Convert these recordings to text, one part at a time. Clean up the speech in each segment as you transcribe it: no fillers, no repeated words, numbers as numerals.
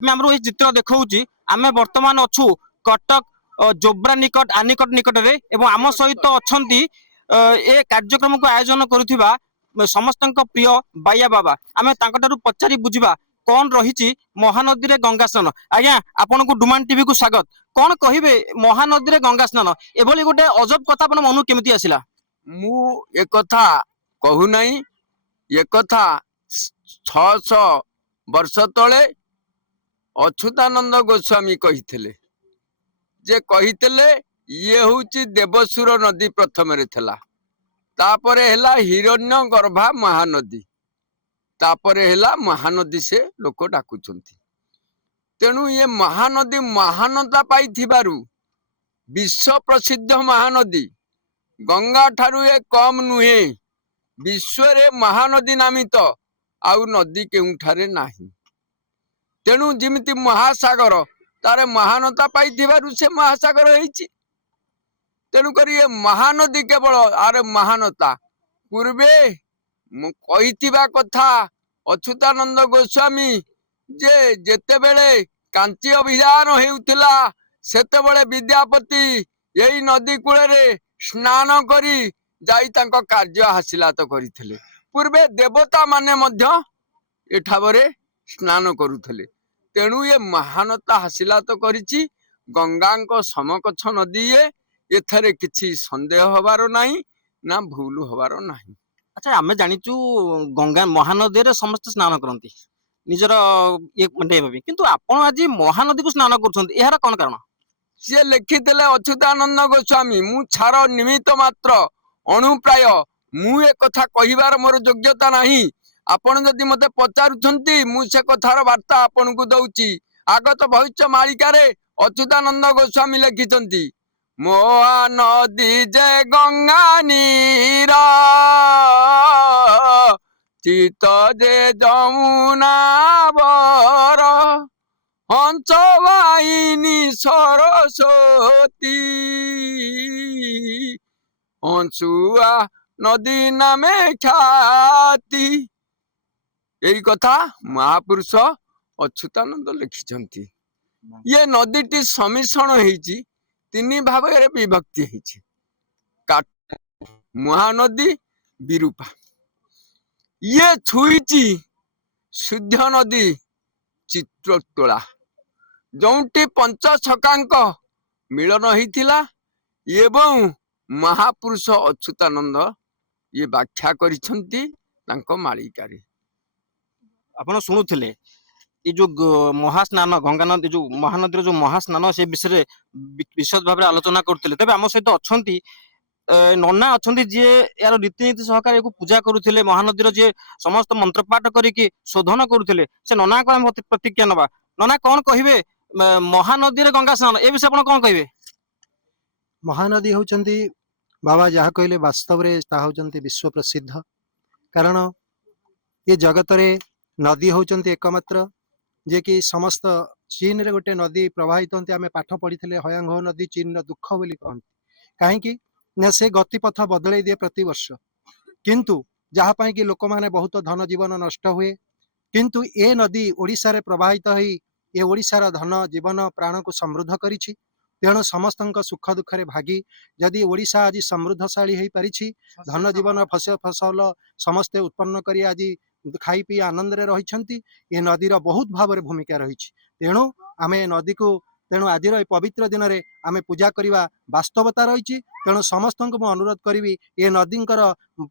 आमर ये चित्र देखा आम बर्तमान अच्छु कटक जोब्रा निकट आनिकट निकट में आम सहित अच्छा ए कार्यक्रम को आयोजन करुवा समस्त प्रिय बाया बाबा आम पचारि बुझा कौन रही महानदी में गंगा स्नान। आज्ञा आपन को डुमान टीवी को स्वागत। कौन कहे महानदी में गंगा स्नान एभली गोटे अजब कथा अपन मन केमती आसला? मु एक कथा कहू नहीं, एक कथा 600 वर्ष तले अच्युतानंद गोस्वामी कही ये हूँ देवसुर नदी प्रथम तापर है हिरण्य गर्भा महानदी तापर है महानदी से लोक डाकुचंती। तेणु ये महानदी महानता पाई विश्व प्रसिद्ध महानदी गंगा ठारू ए कम नुहे। विश्व रे महानदी नामित आउ नदी केउठारे नाही। तेणु जिमिति महासागर तारे महानता पाई से महासागर होइछि। तेणु करी ये महानदी केवल आरे महानता पूर्वे कहिथिबा कथा अच्युतानंद गोस्वामी जे जेते बेले कांची अभियान हेउथिला सेते बेले विद्यापति यही नदी कूल रे स्नान करी जाई तांको कार्य हासिल तो करथिले। पूर्वे देवता माने मध्य एठाबरे स्नान करुथिले। तेणु ये महानता हासिल तो करिछि। गंगांको समकक्ष नदी ये एथरे किछि संदेह हबार नाही ना भूल हबार नाही। अच्छा आम जाचु गंगा महानदी रे समस्त स्नान करती निजर ये किंतु आपण आज महानदी को स्नान कर यार कौन कारण? सी लिखिले अच्युतानंद गोस्वामी मु छार निमित्त मात्र अणुप्राय मु ए कथा कहिबार मोर योग्यता नाही। आपण जदि मते पचारुछंती मु से कथार वार्ता आपण को दउची। आगत भविष्य मालिका रे अच्युतानंद गोस्वामी लिखिछंती महानदी जे गंगा नीरा चित जे जमुना बर हंसवाहिनी सरस्वती हंसुआ नदी नामे ख्याति। यही कथा महापुरुष अच्युतानंद लिखिछंती। ये नदीटी समिश्रण होईची तीन भाग विभक्ति होईची महानदी विरूपा। ये छुईची शुद्ध नदी चित्रतोला जोटी पंच छकांक मिलन होइथिला एवं महापुरुष अच्युतानंद ये व्याख्या करिसंती तांको मालिकारी। आपण सुनुथिले ये जो महास्नान गंगा नदी जो महानदी जो महास्नान से विषय विशद भाव आलोचना करते तेज आम सहित अच्छा नना अच्छा जी यार रीतिनीति सहकार पूजा करुले महानदी जी समस्त मंत्रपाठ करके शोधन करुले से नना को प्रतिक्रिया नवा। नना कौन कहे महानदी रे गंगा स्नान ए विषय कौन कहे? महानदी होचंती बाबा जहाँ कहले वास्तव रे होचंती विश्व प्रसिद्ध। कारण ये जगत रे नदी होचंती एकमात्र जे कि समस्त चीन रे गोटे नदी प्रवाहित होती आम पाठ पढ़ी हयांग नदी चीन दुख बोली कहती कहीं ना से गतिपथ बदल दिए प्रति वर्ष किंतु जहाँपाई कि लोक मैंने बहुत धन जीवन नष्ट हुए किंतु ए नदी ओडिशा रे प्रवाहित होई ये ओडिशार धन जीवन प्राण को समृद्ध करिछि। तेणु समस्त सुख दुखे भागी जदि ओडिशा आज समृद्धशाली हो पारिछि धन जीवन फसल समस्ते उत्पन्न करी आज खाई पी आनंद रे रहिछंती ये नदीर बहुत भाव भूमिका रही। तेणु आम नदी को तेणु आज पवित्र दिन में आम पूजा करवा वास्तवता रही। तेणु समस्त को अनुरोध करी ये नदी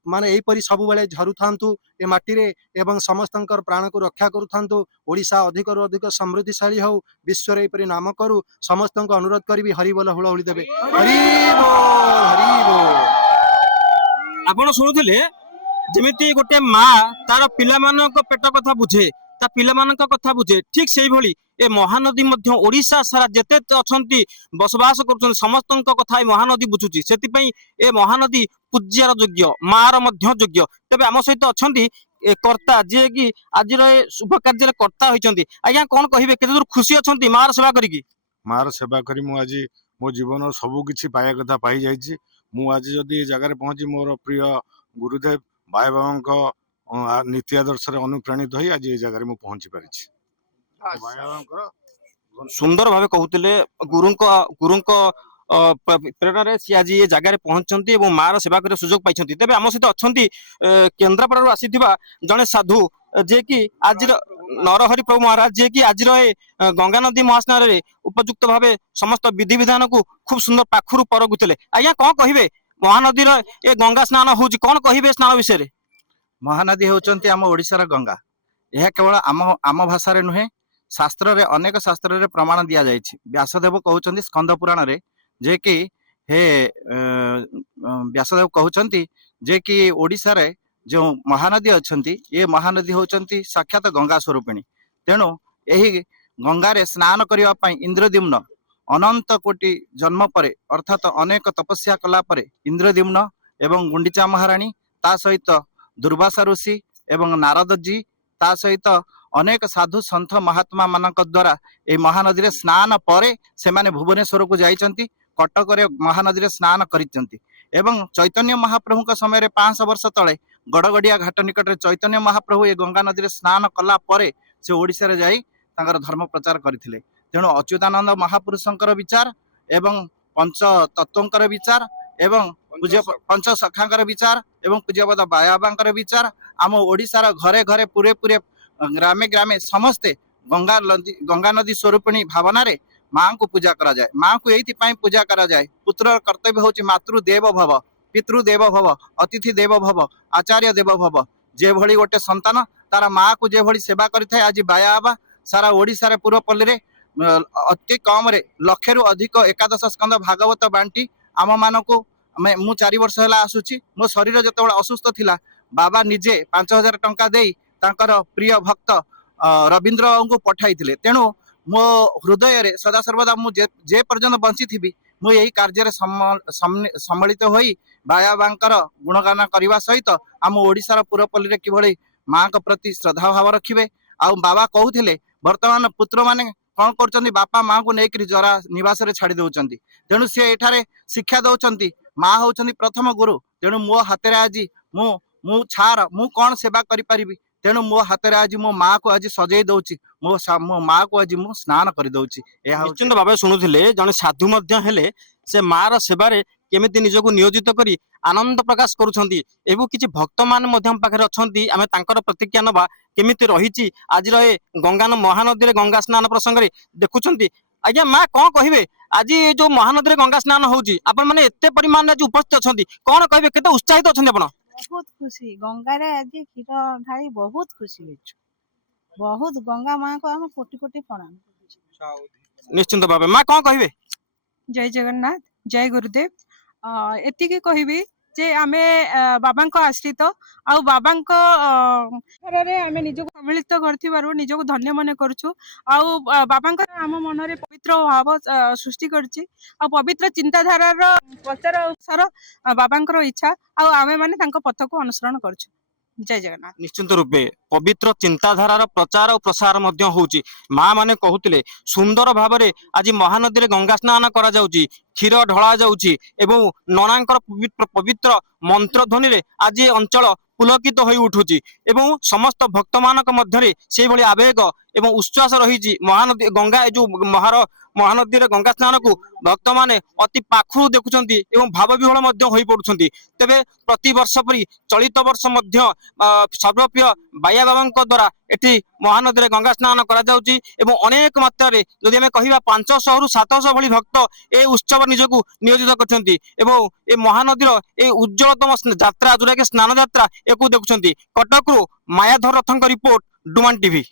माने यहीपरि सब बेले झरु थांतु ए माटी एवं समस्त प्राण को रक्षा करूँ। ओडिशा अधिक अधिक समृद्धिशाली हो विश्व रे नाम करू समस्त को अनुरोध करी हरि बोल हुलहुली देवे हरि बोल हरि बोल। आपण शुणुले जमीती गोटे माँ तार पिला पेट कथा बुझे ता पिला कथा बुझे ठीक से भली ए महानदी मध्य ओडिशा सारा जेते अछंती बसवास कर समस्त कथा महानदी बुझुची से ए महानदी पूज्यार योग्य मार मध्य योग्य। तेबे आम सहित अछंती कर्ता जे कि आज शुभ कार्य कर्ता होइचंती। आज्ञा कौन कहिबे केते दूर खुशी अछंती मार सेवा करिकी? मार सेवा करी मु आज मो जीवन सबु किछि पाया कथा पाई जाइछि। मु आज जदि जगार पहुंची मोर प्रिय गुरुदेव बाय बाबा नीति आदर्श अनुप्राणित हो आज ये जगह पहुंची पारिछि। ବାୟାଙ୍କର ସୁନ୍ଦର ଭାବେ କହୁଥିଲେ ଗୁରୁଙ୍କ ପ୍ରେରଣାରେ ସିଏ ଆଜି ଏ ଜାଗାରେ ପହଞ୍ଚିଛନ୍ତି ଏବଂ ମାର ସେବା କରିବା ସୁଯୋଗ ପାଇଛନ୍ତି। ତେବେ ଆମ ସହିତ ଅଛନ୍ତି କେନ୍ଦ୍ରାପଡ଼ାରୁ ଆସିଥିବା ଜଣେ ସାଧୁ ଯିଏକି ଆଜିର ନରହରି ପ୍ରଭୁ ମହାରାଜ ଯିଏକି ଆଜିର ଏ ଗଙ୍ଗା ନଦୀ ମହାସ୍ନାନରେ ଉପଯୁକ୍ତ ଭାବେ ସମସ୍ତ ବିଧିବିଧାନକୁ ଖୁବ ସୁନ୍ଦର ପାଖରୁ ପରଖୁଥିଲେ। ଆଜ୍ଞା କଣ କହିବେ ମହାନଦୀର ଏ ଗଙ୍ଗା ସ୍ନାନ ହଉଛି, କଣ କହିବେ ସ୍ନାନ ବିଷୟରେ? ମହାନଦୀ ହେଉଛନ୍ତି ଆମ ଓଡ଼ିଶାର ଗଙ୍ଗା। ଏହା କେବଳ ଆମ ଭାଷାରେ ନୁହେଁ, ଶାସ୍ତ୍ରରେ ଅନେକ ଶାସ୍ତ୍ରରେ ପ୍ରମାଣ ଦିଆଯାଇଛି। ବ୍ୟାସଦେବ କହୁଛନ୍ତି ସ୍କନ୍ଦ ପୁରାଣରେ ଯେ କି ହେ ବ୍ୟାସଦେବ କହୁଛନ୍ତି ଯେ କି ଓଡ଼ିଶାରେ ଯେଉଁ ମହାନଦୀ ଅଛନ୍ତି ଏ ମହାନଦୀ ହେଉଛନ୍ତି ସାକ୍ଷାତ ଗଙ୍ଗା ସ୍ୱରୂପିଣୀ। ତେଣୁ ଏହି ଗଙ୍ଗାରେ ସ୍ନାନ କରିବା ପାଇଁ ଇନ୍ଦ୍ରଦ୍ୟୁମ୍ନ ଅନନ୍ତ କୋଟି ଜନ୍ମ ପରେ ଅର୍ଥାତ ଅନେକ ତପସ୍ୟା କଲା ପରେ ଇନ୍ଦ୍ରଦ୍ୟୁମ୍ନ ଏବଂ ଗୁଣ୍ଡିଚା ମହାରାଣୀ ତା ସହିତ ଦୁର୍ବାସା ଋଷି ଏବଂ ନାରଦଜୀ ତା ସହିତ ଅନେକ ସାଧୁ ସନ୍ଥ ମହାତ୍ମା ମାନଙ୍କ ଦ୍ୱାରା ଏହି ମହାନଦୀରେ ସ୍ନାନ ପରେ ସେମାନେ ଭୁବନେଶ୍ୱରକୁ ଯାଇଛନ୍ତି, କଟକରେ ମହାନଦୀରେ ସ୍ନାନ କରିଛନ୍ତି। ଏବଂ ଚୈତନ୍ୟ ମହାପ୍ରଭୁଙ୍କ ସମୟରେ 500 ବର୍ଷ ତଳେ ଗଡ଼ଗଡ଼ିଆ ଘାଟ ନିକଟରେ ଚୈତନ୍ୟ ମହାପ୍ରଭୁ ଏ ଗଙ୍ଗା ନଦୀରେ ସ୍ନାନ କଲା ପରେ ସେ ଓଡ଼ିଶାରେ ଯାଇ ତାଙ୍କର ଧର୍ମ ପ୍ରଚାର କରିଥିଲେ। ତେଣୁ ଅଚ୍ୟୁତାନନ୍ଦ ମହାପୁରୁଷଙ୍କର ବିଚାର ଏବଂ ପଞ୍ଚ ତତ୍ତ୍ୱଙ୍କର ବିଚାର ଏବଂ ପୂଜ୍ୟ ପଞ୍ଚ ସଖାଙ୍କର ବିଚାର ଏବଂ ପୂଜ୍ୟପଦ ବାୟାବାଙ୍କର ବିଚାର ଆମ ଓଡ଼ିଶାର ଘରେ ଘରେ ପୁରେ ପୁରେ ଗ୍ରାମେ ଗ୍ରାମେ ସମସ୍ତେ ଗଙ୍ଗା ନଦୀ ସ୍ୱରୂପିଣୀ ଭାବନାରେ ମାଙ୍କୁ ପୂଜା କରାଯାଏ। ମାଙ୍କୁ ଏଇଥିପାଇଁ ପୂଜା କରାଯାଏ, ପୁତ୍ରର କର୍ତ୍ତବ୍ୟ ହେଉଛି ମାତୃ ଦେବ ଭବ, ପିତୃ ଦେବ ଭବ, ଅତିଥି ଦେବ ଭବ, ଆଚାର୍ଯ୍ୟ ଦେବ ଭବ। ଯେଭଳି ଗୋଟେ ସନ୍ତାନ ତାର ମାକୁ ଯେଭଳି ସେବା କରିଥାଏ, ଆଜି ବାୟାବା ସାରା ଓଡ଼ିଶାରେ ପୁରପଲ୍ଲୀରେ ଅତି କମରେ 1,00,000ରୁ ଅଧିକ ଏକାଦଶ ସ୍କନ୍ଦ ଭାଗବତ ବାଣ୍ଟି ଆମମାନଙ୍କୁ ମୁଁ 4 ବର୍ଷ ହେଲା ଆସୁଛି। ମୋ ଶରୀର ଯେତେବେଳେ ଅସୁସ୍ଥ ଥିଲା ବାବା ନିଜେ 5,000 ଟଙ୍କା ଦେଇ ତାଙ୍କର ପ୍ରିୟ ଭକ୍ତ ରବୀନ୍ଦ୍ରଙ୍କୁ ପଠାଇଥିଲେ। ତେଣୁ ମୋ ହୃଦୟରେ ସଦାସର୍ବଦା ମୁଁ ଯେ ପର୍ଯ୍ୟନ୍ତ ବଞ୍ଚିଥିବି ମୁଁ ଏହି କାର୍ଯ୍ୟରେ ସମ୍ମିଳିତ ହୋଇ ବାୟାବାଙ୍କର ଗୁଣଗାନ କରିବା ସହିତ ଆମ ଓଡ଼ିଶାର ପୁରପଲ୍ଲୀରେ କିଭଳି ମାଙ୍କ ପ୍ରତି ଶ୍ରଦ୍ଧା ଭାବ ରଖିବେ। ଆଉ ବାବା କହୁଥିଲେ ବର୍ତ୍ତମାନ ପୁତ୍ରମାନେ କଣ କରୁଛନ୍ତି, ବାପା ମାଙ୍କୁ ନେଇକରି ଜରା ନିବାସରେ ଛାଡ଼ି ଦଉଛନ୍ତି। ତେଣୁ ସିଏ ଏଠାରେ ଶିକ୍ଷା ଦଉଛନ୍ତି ମା ହଉଛନ୍ତି ପ୍ରଥମ ଗୁରୁ। ତେଣୁ ମୋ ହାତରେ ଆଜି ମୁଁ ଛାର ମୁଁ କଣ ସେବା କରିପାରିବି, ତେଣୁ ମୋ ହାତରେ ଆଜି ମୋ ମାକୁ ଆଜି ସଜେଇ ଦଉଛି, ମୋ ମାକୁ ଆଜି ମୁଁ ସ୍ନାନ କରିଦଉଛି। ଏହା ନିଶ୍ଚିନ୍ତ ଭାବେ ଶୁଣୁଥିଲେ ଜଣେ ସାଧୁ ମଧ୍ୟ ହେଲେ ସେ ମାର ସେବାରେ କେମିତି ନିଜକୁ ନିୟୋଜିତ କରି ଆନନ୍ଦ ପ୍ରକାଶ କରୁଛନ୍ତି। ଏବଂ କିଛି ଭକ୍ତ ମାନେ ମଧ୍ୟ ଆମ ପାଖରେ ଅଛନ୍ତି, ଆମେ ତାଙ୍କର ପ୍ରତିକ୍ରିୟା ନେବା କେମିତି ରହିଛି ଆଜିର ଏ ମହାନଦୀରେ ଗଙ୍ଗା ସ୍ନାନ ପ୍ରସଙ୍ଗରେ। ଦେଖୁଛନ୍ତି ଆଜ୍ଞା ମା କଣ କହିବେ, ଆଜି ଯୋଉ ମହାନଦୀରେ ଗଙ୍ଗା ସ୍ନାନ ହଉଛି ଆପଣ ମାନେ ଏତେ ପରିମାଣରେ ଆଜି ଉପସ୍ଥିତ ଅଛନ୍ତି, କଣ କହିବେ, କେତେ ଉତ୍ସାହିତ ଅଛନ୍ତି ଆପଣ? ବହୁତ ଖୁସି, ଗଙ୍ଗାରେ ଆଜି କ୍ଷୀର ଢାଳି ବହୁତ ଖୁସି ହେଇଛୁ। ବହୁତ ଗଙ୍ଗା ମାଙ୍କୁ ଆମେ କୋଟି କୋଟି ପ୍ରଣାମ। ନିଶ୍ଚିନ୍ତ ଭାବେ ମା କଣ କହିବେ? ଜୟ ଜଗନ୍ନାଥ, ଜୟ ଗୁରୁଦେବ। ଏତିକି କହିବି ଯେ ଆମେ ବାବାଙ୍କ ଆଶ୍ରିତ, ଆଉ ବାବାଙ୍କ ଘରରେ ଆମେ ନିଜକୁ ସମ୍ମିଳିତ କରିଥିବାରୁ ନିଜକୁ ଧନ୍ୟ ମନେ କରୁଛୁ। ଆଉ ବାବାଙ୍କର ଆମ ମନରେ ପବିତ୍ର ଭାବ ସୃଷ୍ଟି କରିଛି, ଆଉ ପବିତ୍ର ଚିନ୍ତାଧାରାର ପ୍ରଚାର ଅନୁସାର ବାବାଙ୍କର ଇଚ୍ଛା, ଆଉ ଆମେ ମାନେ ତାଙ୍କ ପଥକୁ ଅନୁସରଣ କରୁଛୁ। ଜୟ ଜଗନ୍ନାଥ। ନିଶ୍ଚିନ୍ତ ରୂପେ ପବିତ୍ର ଚିନ୍ତାଧାରାର ପ୍ରଚାର ଓ ପ୍ରସାର ମଧ୍ୟ ହଉଛି। ମା ମାନେ କହୁଥିଲେ ସୁନ୍ଦର ଭାବରେ ଆଜି ମହାନଦୀରେ ଗଙ୍ଗା ସ୍ନାନ କରାଯାଉଛି, କ୍ଷୀର ଢଳା ଯାଉଛି ଏବଂ ନନାଙ୍କର ପବିତ୍ର ମନ୍ତ୍ର ଧ୍ୱନିରେ ଆଜି ଅଞ୍ଚଳ ପୁଲକିତ ହୋଇ ଉଠୁଛି ଏବଂ ସମସ୍ତ ଭକ୍ତ ମାନଙ୍କ ମଧ୍ୟରେ ସେଇଭଳି ଆବେଗ ଏବଂ ଉଚ୍ଛ୍ୱାସ ରହିଛି। ମହାନଦୀ ଗଙ୍ଗା ଏ ଯୋଉ ମହାନଦୀରେ ଗଙ୍ଗା ସ୍ନାନକୁ ଭକ୍ତମାନେ ଅତି ପାଖରୁ ଦେଖୁଛନ୍ତି ଏବଂ ଭାବ ବିହ୍ୱଳ ମଧ୍ୟ ହୋଇ ପଡୁଛନ୍ତି। ତେବେ ପ୍ରତିବର୍ଷ ପରି ଚଳିତ ବର୍ଷ ମଧ୍ୟ ସର୍ବପ୍ରିୟ ବାୟା ବାବାଙ୍କ ଦ୍ୱାରା ଏଠି ମହାନଦୀରେ ଗଙ୍ଗା ସ୍ନାନ କରାଯାଉଛି ଏବଂ ଅନେକ ମାତ୍ରାରେ ଯଦି ଆମେ କହିବା 500ରୁ 700 ଭଳି ଭକ୍ତ ଏ ଉତ୍ସବ ନିଜକୁ ନିୟୋଜିତ କରିଛନ୍ତି ଏବଂ ଏ ମହାନଦୀର ଏ ଉଜ୍ଜ୍ୱଳତମ ଯାତ୍ରା ଯୋଉଟାକି ସ୍ନାନ ଯାତ୍ରା ଏକୁ ଦେଖୁଛନ୍ତି। କଟକରୁ ମାୟାଧର ରଥଙ୍କ ରିପୋର୍ଟ, ଡୁମାନ୍ ଟିଭି।